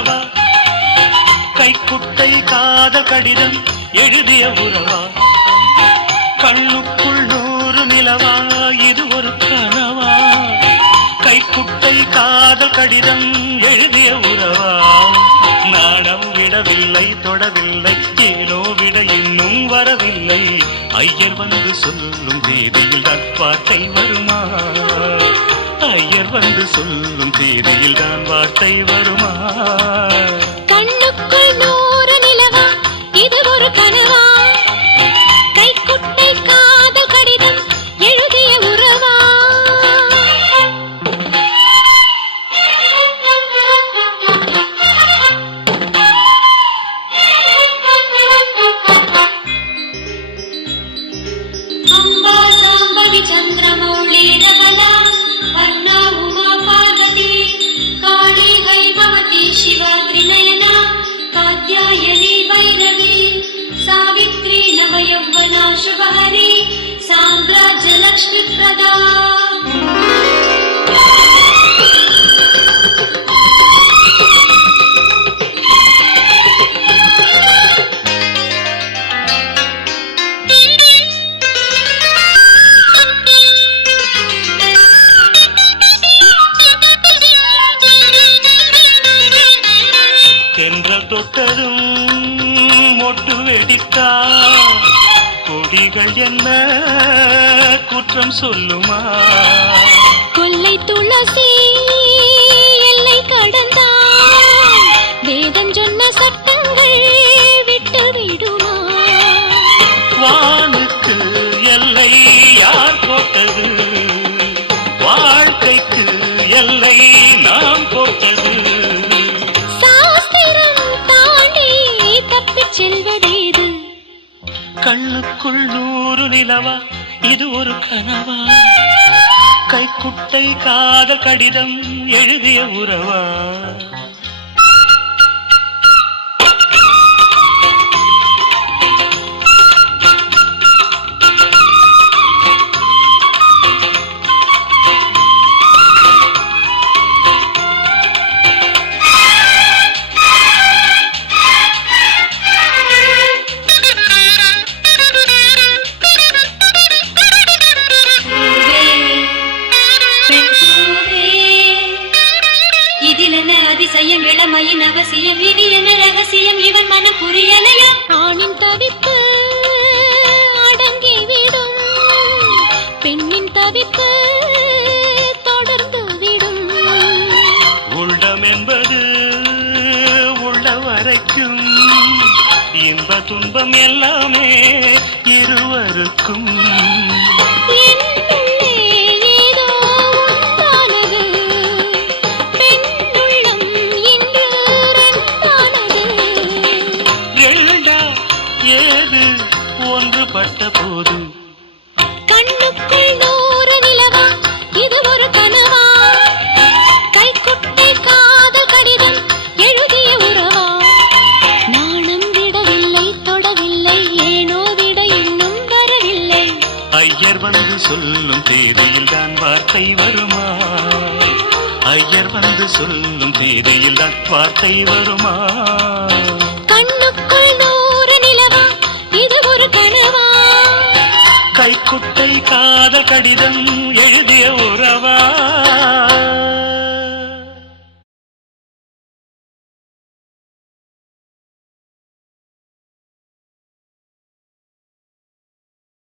கனவா கைக்குட்டை காதல் கடிதம் எழுதிய உறவா கண்ணுக்குள் 100 நிலவா இது ஒரு கனவா கைக்குட்டை காதல் கடிதம் எழுதிய உறவா நாடம் விடவில்லை தொடவில்லை ஏனோ விட இன்னும் வரவில்லை ஐயர் வந்து சொல்லும் தேதியில் தான் வார்த்தை வருமா ஐயர் வந்து சொல்லும் தேதியில் தான் வார்த்தை வருமா கண்ணுக்குள் 100 நிலவா இது ஒரு கனவா கைக்குட்டை காதல் கடிதம் எழுதிய உறவா அம்பா சாம்பவி சந்திரமௌளி ரபலா வர்ணா உமா பார்வதி காளி கைபவதி சிவா த்ரிநயனா காத்யாயனி வைரவி சாவித்ரி நவயௌவனா சுபஹரி சாம்ராஜ்யலக்ஷ்மி பிரதா தென்றல் தொட்டதும் மொட்டு வெடித்தா கொடிகள் என்ன குற்றம் சொல்லுமா கொல்லை துளசி எல்லை கடந்தான் வேதம் சொன்ன சட்டங்கள் விட்டு விடுமா வானுக்கு எல்லை யார் போட்டது வாழ்க்கைக்கு எல்லை நாம் போட்டது செல்வதேது கண்ணுக்குள் 100 நிலவா இது ஒரு கனவா கைக்குட்டை காதல் கடிதம் எழுதிய உறவா அதிசயம் இளமையின் அவசியம் இனி என்ன ரகசியம் இவன் மனம் புரியலையா ஆணின் தவிப்பு அடங்கிவிடும் பெண்ணின் தவிப்பு தொடர்ந்து விடும் உள்ளம் என்பது உள்ள வரைக்கும் இன்ப துன்பம் எல்லாமே இருவருக்கும் ஒன்றுபட்ட போது கண்ணுக்குள் 100 நிலவா இது ஒரு கனவா கைக்குட்டை காதல் கடிதம் எழுதிய உறவா நாணம் விடவில்லை தொடவில்லை ஏனோ விட இன்னும் வரவில்லை ஐயர் வந்து சொல்லும் தேதியில் தான் வார்த்தை வருமா ஐயர் வந்து சொல்லும் தேதியில் தான் வார்த்தை வருமா கண்ணுக்குள் 100 நிலவா இது ஒரு கனவா கைக்குட்டை காதல் கடிதம் எழுதிய உறவா